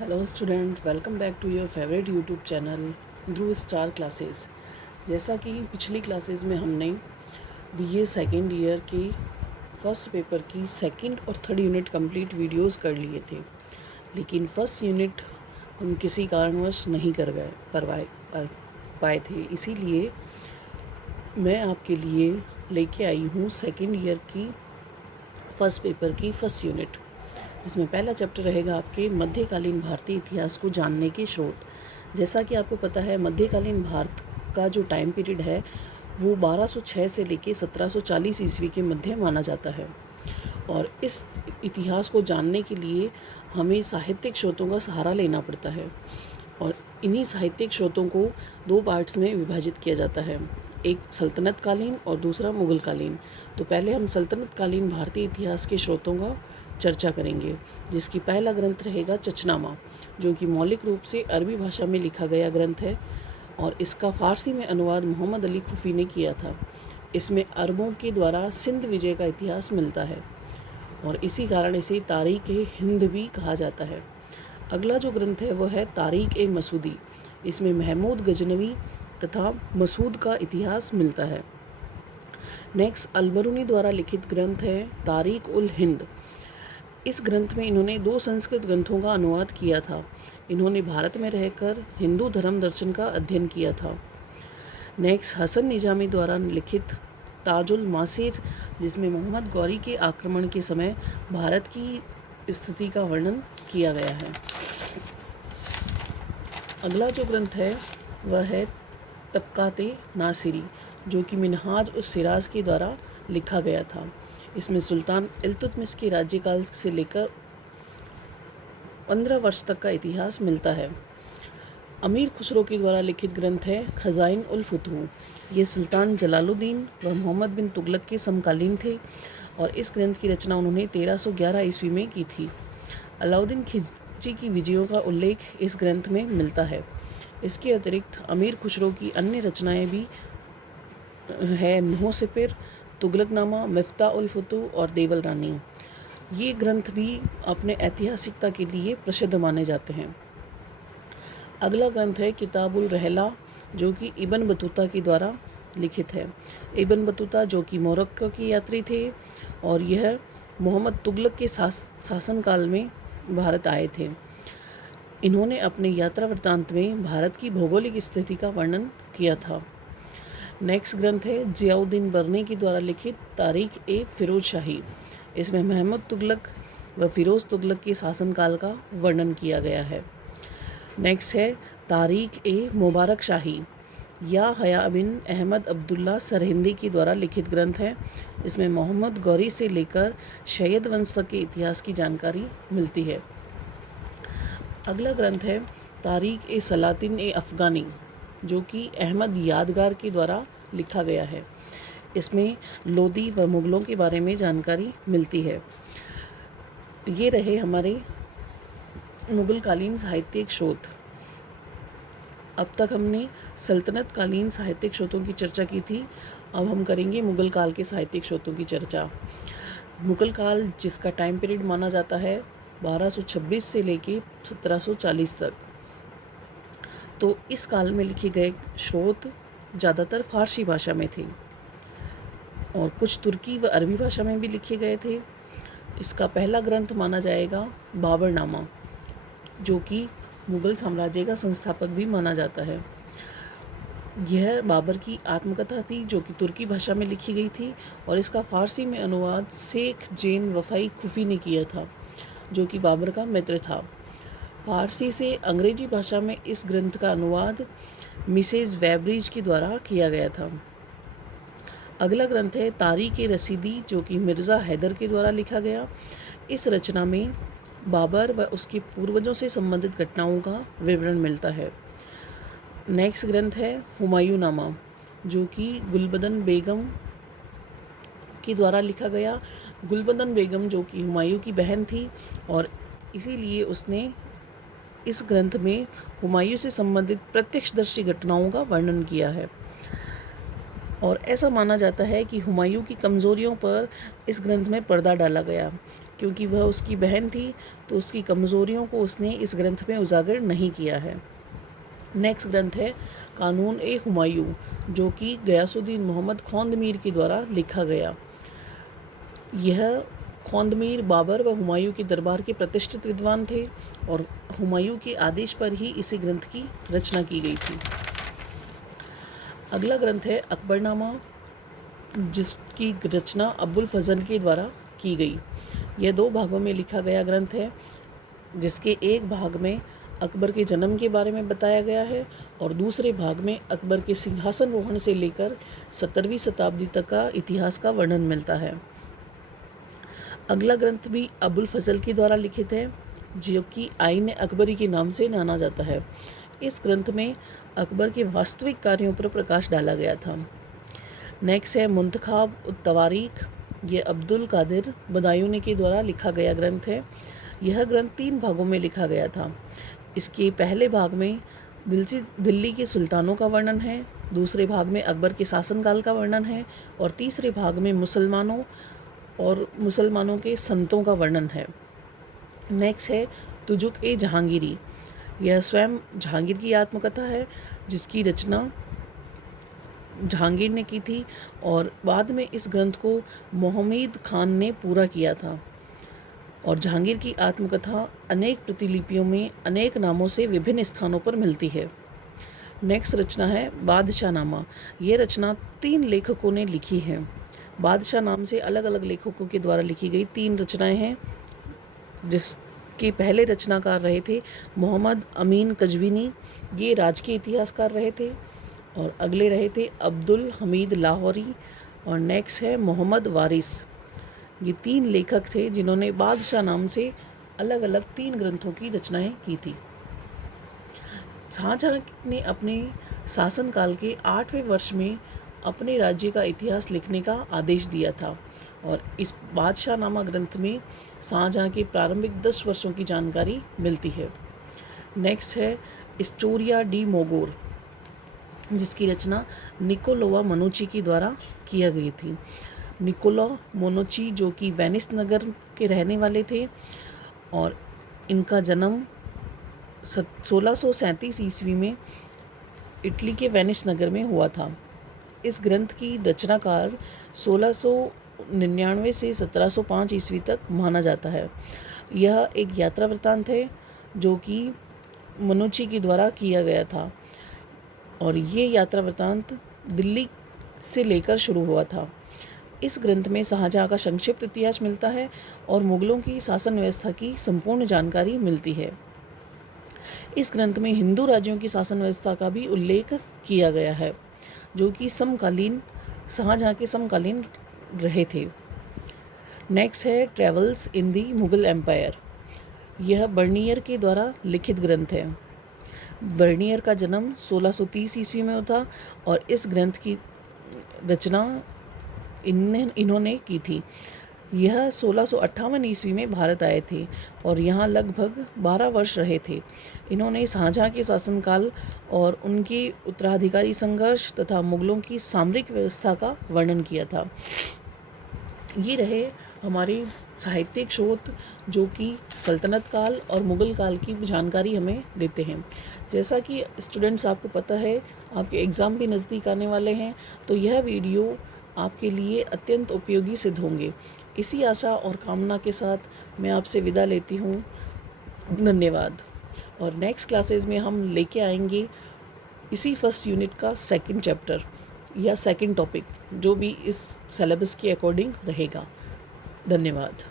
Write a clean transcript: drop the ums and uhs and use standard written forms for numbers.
Hello student, welcome back to your favourite YouTube channel Dhruv star classes. जैसा कि पिछली classes में हमने बीए सेकेंड ईयर के फर्स्ट पेपर की सेकंड और थर्ड यूनिट कंप्लीट वीडियोस कर लिए थे, लेकिन फर्स्ट यूनिट हम किसी कारणवश नहीं कर पाए थे। इसीलिए मैं आपके लिए लेके आई हूँ सेकेंड ईयर की फर्स्ट पेपर की फर्स्ट यूनिट, जिसमें पहला चैप्टर रहेगा आपके मध्यकालीन भारतीय इतिहास को जानने के स्रोत। जैसा कि आपको पता है, मध्यकालीन भारत का जो टाइम पीरियड है वो 1206 से लेके 1740 ईस्वी के मध्य माना जाता है। और इस इतिहास को जानने के लिए हमें साहित्यिक स्रोतों का सहारा लेना पड़ता है, और इन्हीं साहित्यिक स्रोतों को दो पार्ट्स में विभाजित किया जाता है, एक सल्तनत कालीन और दूसरा मुगल कालीन। तो पहले हम सल्तनत कालीन भारतीय इतिहास के स्रोतों का चर्चा करेंगे, जिसकी पहला ग्रंथ रहेगा चचनामा, जो कि मौलिक रूप से अरबी भाषा में लिखा गया ग्रंथ है और इसका फ़ारसी में अनुवाद मोहम्मद अली खुफी ने किया था। इसमें अरबों के द्वारा सिंध विजय का इतिहास मिलता है और इसी कारण इसे तारीख़ ए हिंद भी कहा जाता है। अगला जो ग्रंथ है वह है तारीख़ ए मसूदी। इसमें महमूद गजनवी तथा मसूद का इतिहास मिलता है। नेक्स्ट अलबरूनी द्वारा लिखित ग्रंथ है तारीख़ उल हिंद। इस ग्रंथ में इन्होंने दो संस्कृत ग्रंथों का अनुवाद किया था। इन्होंने भारत में रहकर हिंदू धर्म दर्शन का अध्ययन किया था। नेक्स्ट हसन निजामी द्वारा लिखित ताजुल मासिर, जिसमें मोहम्मद गौरी के आक्रमण के समय भारत की स्थिति का वर्णन किया गया है। अगला जो ग्रंथ है वह है तबकाते नासिरी, जो कि मिनहाज उस सिराज के द्वारा लिखा गया था। इसमें सुल्तान इल्तुतमिश के राज्यकाल से लेकर 15 वर्ष तक का इतिहास मिलता है। अमीर खुसरो के द्वारा लिखित ग्रंथ है खजाइन उल फुतूह। ये सुल्तान जलालुद्दीन व मोहम्मद बिन तुगलक के समकालीन थे और इस ग्रंथ की रचना उन्होंने 1311 ईस्वी में की थी। अलाउद्दीन खिलजी की विजयों का उल्लेख इस ग्रंथ में मिलता है। इसके अतिरिक्त अमीर खुसरो की अन्य रचनाएं भी है नौसिपिर, तुगलकनामा, मिफ्ता उल फुतूह और देवल रानी। ये ग्रंथ भी अपने ऐतिहासिकता के लिए प्रसिद्ध माने जाते हैं। अगला ग्रंथ है किताबुल रहला, जो कि इब्न बतूता के द्वारा लिखित है। इब्न बतूता जो कि मोरक्को के यात्री थे और यह मोहम्मद तुगलक के शासनकाल में भारत आए थे। इन्होंने अपने यात्रा वृत्तांत में भारत की भौगोलिक स्थिति का वर्णन किया था। नेक्स्ट ग्रंथ है जियाउद्दीन बर्नी के द्वारा लिखित तारीख़ ए फ़िरोज़ शाही। इसमें महमूद तुगलक व फ़िरोज़ तुगलक के शासनकाल का वर्णन किया गया है। नेक्स्ट है तारीख़ ए मुबारक शाही, या हया बिन अहमद अब्दुल्ला सरहिंदी के द्वारा लिखित ग्रंथ है। इसमें मोहम्मद गौरी से लेकर शैयद वंश तक के इतिहास की जानकारी मिलती है। अगला ग्रंथ है तारीख़ ए सलातिन ए अफ़गानी, जो कि अहमद यादगार के द्वारा लिखा गया है। इसमें लोदी व मुग़लों के बारे में जानकारी मिलती है। ये रहे हमारे मुग़ल कालीन साहित्यिक स्रोत। अब तक हमने सल्तनत कालीन साहित्यिक स्रोतों की चर्चा की थी, अब हम करेंगे मुग़ल काल के साहित्यिक स्रोतों की चर्चा। मुग़ल काल, जिसका टाइम पीरियड माना जाता है 1226 से लेके 1740 तक, तो इस काल में लिखे गए स्रोत ज़्यादातर फ़ारसी भाषा में थे और कुछ तुर्की व अरबी भाषा में भी लिखे गए थे। इसका पहला ग्रंथ माना जाएगा बाबरनामा, जो कि मुग़ल साम्राज्य का संस्थापक भी माना जाता है। यह बाबर की आत्मकथा थी, जो कि तुर्की भाषा में लिखी गई थी और इसका फ़ारसी में अनुवाद शेख जेन वफ़ाई खुफी ने किया था, जो कि बाबर का मित्र था। फ़ारसी से अंग्रेजी भाषा में इस ग्रंथ का अनुवाद मिसेज वेब्रिज के द्वारा किया गया था। अगला ग्रंथ है तारीख़ ए रसीदी, जो कि मिर्ज़ा हैदर के द्वारा लिखा गया। इस रचना में बाबर व उसके पूर्वजों से संबंधित घटनाओं का विवरण मिलता है। नेक्स्ट ग्रंथ है हुमायूं नामा, जो कि गुलबदन बेगम के द्वारा लिखा गया। गुलबदन बेगम जो कि हुमायूं की बहन थी और इसीलिए उसने इस ग्रंथ में हुमायूं से संबंधित प्रत्यक्षदर्शी घटनाओं का वर्णन किया है और ऐसा माना जाता है कि हुमायूं की कमज़ोरियों पर इस ग्रंथ में पर्दा डाला गया, क्योंकि वह उसकी बहन थी तो उसकी कमज़ोरियों को उसने इस ग्रंथ में उजागर नहीं किया है। नेक्स्ट ग्रंथ है कानून-ए-हुमायूं, जो कि गयासुद्दीन मोहम्मद खोंदमीर के द्वारा लिखा गया। यह खोंदमीर बाबर व हुमायूं के दरबार के प्रतिष्ठित विद्वान थे और हुमायूं के आदेश पर ही इसी ग्रंथ की रचना की गई थी। अगला ग्रंथ है अकबरनामा, जिसकी रचना अबुल फजल के द्वारा की गई। यह 2 भागों में लिखा गया ग्रंथ है, जिसके एक भाग में अकबर के जन्म के बारे में बताया गया है और दूसरे भाग में अकबर के सिंहासन रोहण से लेकर 17वीं शताब्दी तक का इतिहास का वर्णन मिलता है। अगला ग्रंथ भी अबुल फजल के द्वारा लिखित है, जो कि आईन अकबरी के नाम से जाना जाता है। इस ग्रंथ में अकबर के वास्तविक कार्यों पर प्रकाश डाला गया था। नेक्स्ट है मुंतखाब उत-तवारीख, ये अब्दुल कादिर बदायूनी के द्वारा लिखा गया ग्रंथ है। यह ग्रंथ 3 भागों में लिखा गया था। इसके पहले भाग में दिल्ली के सुल्तानों का वर्णन है, दूसरे भाग में अकबर के शासनकाल का वर्णन है और तीसरे भाग में मुसलमानों के संतों का वर्णन है। नेक्स्ट है तुजुक-ए-जहांगीरी, यह स्वयं जहांगीर की आत्मकथा है, जिसकी रचना जहांगीर ने की थी और बाद में इस ग्रंथ को मोहम्मद खान ने पूरा किया था। और जहांगीर की आत्मकथा अनेक प्रतिलिपियों में अनेक नामों से विभिन्न स्थानों पर मिलती है। नेक्स्ट रचना है बादशाहनामा। ये रचना 3 लेखकों ने लिखी है। बादशाह नाम से अलग अलग लेखकों के द्वारा लिखी गई 3 रचनाएं हैं, जिसके पहले रचनाकार रहे थे मोहम्मद अमीन कजवीनी, ये राजकीय इतिहासकार रहे थे, और अगले रहे थे अब्दुल हमीद लाहौरी, और नेक्स्ट है मोहम्मद वारिस। ये 3 लेखक थे जिन्होंने बादशाह नाम से अलग अलग 3 ग्रंथों की रचनाएं की थी। शाहजहाँ ने अपने शासनकाल के 8वें वर्ष में अपने राज्य का इतिहास लिखने का आदेश दिया था और इस बादशाहनामा ग्रंथ में शाहजहाँ के प्रारंभिक 10 वर्षों की जानकारी मिलती है। नेक्स्ट है स्टोरिया डी मोगोर, जिसकी रचना निकोलो मनुची के द्वारा किया गई थी। निकोलो मनुची जो कि वेनिस नगर के रहने वाले थे और इनका जन्म 1637 ईस्वी में इटली के वेनिस नगर में हुआ था। इस ग्रंथ की रचनाकार 1699 से 1705 ईस्वी तक माना जाता है। यह एक यात्रा वृत्तांत है जो कि मनुची के द्वारा किया गया था और ये यात्रा वृत्तांत दिल्ली से लेकर शुरू हुआ था। इस ग्रंथ में शाहजहाँ का संक्षिप्त इतिहास मिलता है और मुगलों की शासन व्यवस्था की संपूर्ण जानकारी मिलती है। इस ग्रंथ में हिंदू राज्यों की शासन व्यवस्था का भी उल्लेख किया गया है, जो कि शाहजहाँ के समकालीन रहे थे। नेक्स्ट है travels in the Mughal empire. यह बर्नियर के द्वारा लिखित ग्रंथ है। बर्नियर का जन्म 1630 ईस्वी में हुआ और इस ग्रंथ की रचना इन्होंने की थी। यह 1658 ईस्वी में भारत आए थे और यहाँ लगभग 12 वर्ष रहे थे। इन्होंने शाहजहाँ के शासनकाल और उनके उत्तराधिकारी संघर्ष तथा मुगलों की सामरिक व्यवस्था का वर्णन किया था। ये रहे हमारे साहित्यिक स्रोत जो कि सल्तनत काल और मुग़ल काल की जानकारी हमें देते हैं। जैसा कि स्टूडेंट्स आपको पता है आपके एग्ज़ाम भी नज़दीक आने वाले हैं, तो यह वीडियो आपके लिए अत्यंत उपयोगी सिद्ध होंगे। इसी आशा और कामना के साथ मैं आपसे विदा लेती हूँ। धन्यवाद। और नेक्स्ट क्लासेस में हम लेके आएंगे इसी फर्स्ट यूनिट का 2nd चैप्टर या 2nd टॉपिक, जो भी इस सिलेबस के अकॉर्डिंग रहेगा। धन्यवाद।